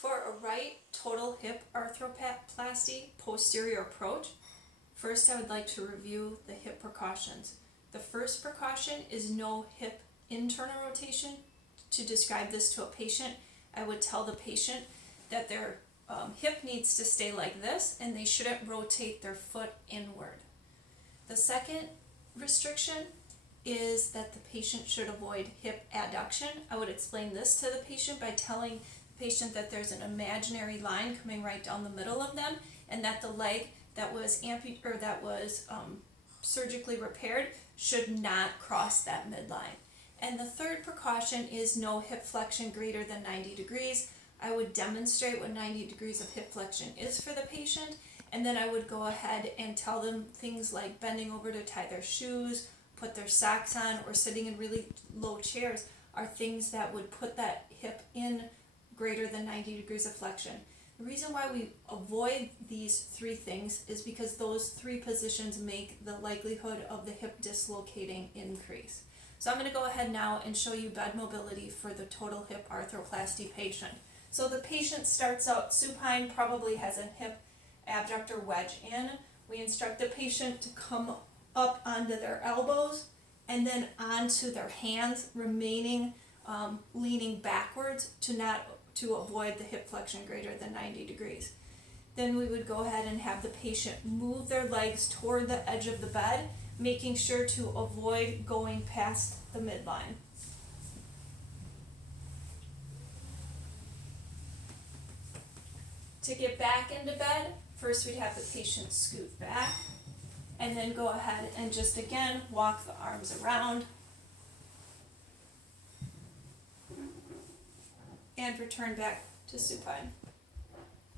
For a right total hip arthroplasty posterior approach, first I would like to review the hip precautions. The first precaution is no hip internal rotation. To describe this to a patient, I would tell the patient that their hip needs to stay like this and they shouldn't rotate their foot inward. The second restriction is that the patient should avoid hip adduction. I would explain this to the patient by telling the patient that there's an imaginary line coming right down the middle of them, and that the leg that was surgically repaired should not cross that midline. And the third precaution is no hip flexion greater than 90 degrees. I would demonstrate what 90 degrees of hip flexion is for the patient, and then I would go ahead and tell them things like bending over to tie their shoes, put their socks on, or sitting in really low chairs are things that would put that hip in greater than 90 degrees of flexion. The reason why we avoid these three things is because those three positions make the likelihood of the hip dislocating increase. So I'm going to go ahead now and show you bed mobility for the total hip arthroplasty patient. So the patient starts out supine, probably has a hip abductor wedge in. We instruct the patient to come up onto their elbows and then onto their hands, remaining leaning backwards to avoid the hip flexion greater than 90 degrees. Then we would go ahead and have the patient move their legs toward the edge of the bed, making sure to avoid going past the midline. To get back into bed, first we'd have the patient scoot back, and then go ahead and just again walk the arms around and return back to supine.